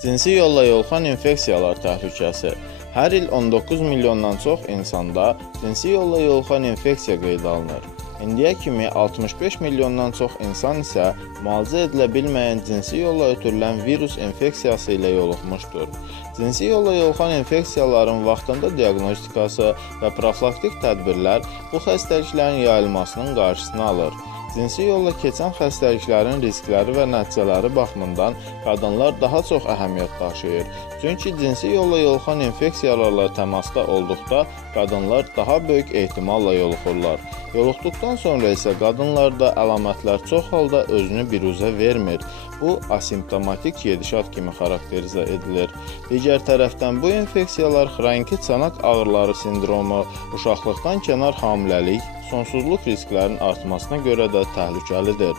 Cinsi yolla yoluxan infeksiyalar təhlükəsi. Hər il 19 milyondan çox insanda cinsi yolla yoluxan infeksiya qeydə alınır. İndiyə kimi 65 milyondan çox insan isə müalicə edilə bilməyən cinsi yolla ötürülən virus infeksiyası ilə yoluxmuşdur. Cinsi yolla yoluxan infeksiyaların vaxtında diaqnostikası və profilaktik tədbirlər bu xəstəliklərin yayılmasının qarşısını alır. Cinsi yolla keçən xəstəliklərin riskləri və nəticələri baxımından qadınlar daha çox əhəmiyyət daşıyır. Çünki cinsi yolla yoluxan infeksiyalarla təmasda olduqda qadınlar daha böyük ehtimalla yoluxurlar. Yoluxduqdan sonra isə qadınlarda əlamətlər çox halda özünü biruzə vermir. Bu, asimptomatik gedişat kimi xarakterizə edilir. Digər tərəfdən bu infeksiyalar xroniki çanaq ağrıları sindromu, uşaqlıqdan kənar hamiləlik, sonsuzluq risklərinin artmasına görə də təhlükəlidir.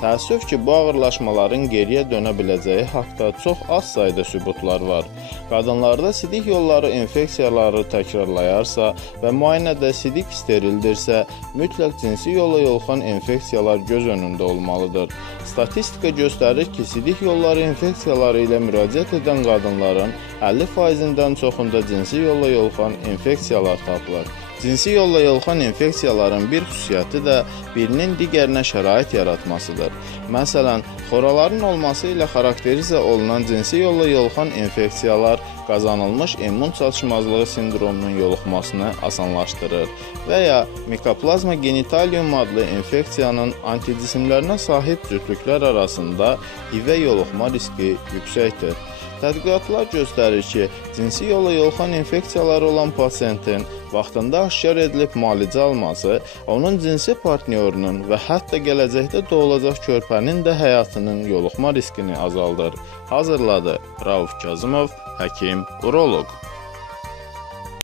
Təəssüf ki, bu ağırlaşmaların geriyə dönə biləcəyi haqda çox az sayda sübutlar var. Qadınlarda sidik yolları infeksiyaları təkrarlayarsa və müayinədə sidik sterildirsə, mütləq cinsi yolla yoluxan infeksiyalar göz önündə olmalıdır. Statistika göstərir ki, sidik yolları infeksiyaları ilə müraciət edən qadınların 50%-dən çoxunda cinsi yolla yoluxan infeksiyalar tapılır. Cinsi yolla yoluxan infeksiyaların bir xüsusiyyəti də birinin digərinə şərait yaratmasıdır. Məsələn, xoraların olması ilə xarakterizə olunan cinsi yolla yoluxan infeksiyalar qazanılmış immun çatışmazlığı sindromunun yoluxmasını asanlaşdırır və ya mikoplazma genitalium adlı infeksiyanın anticismlərinə sahib cütlüklər arasında HIV yoluxma riski yüksəkdir. Tədqiqatlar göstərir ki, cinsi yolla yoluxan infeksiyaları olan pasientin vaxtında aşkar edilib müalicə alması, onun cinsi partnyorunun və hətta gələcəkdə doğulacaq körpənin də həyatının yoluxma riskini azaldır. Hazırladı Rauf Kazımov, həkim, uroloq.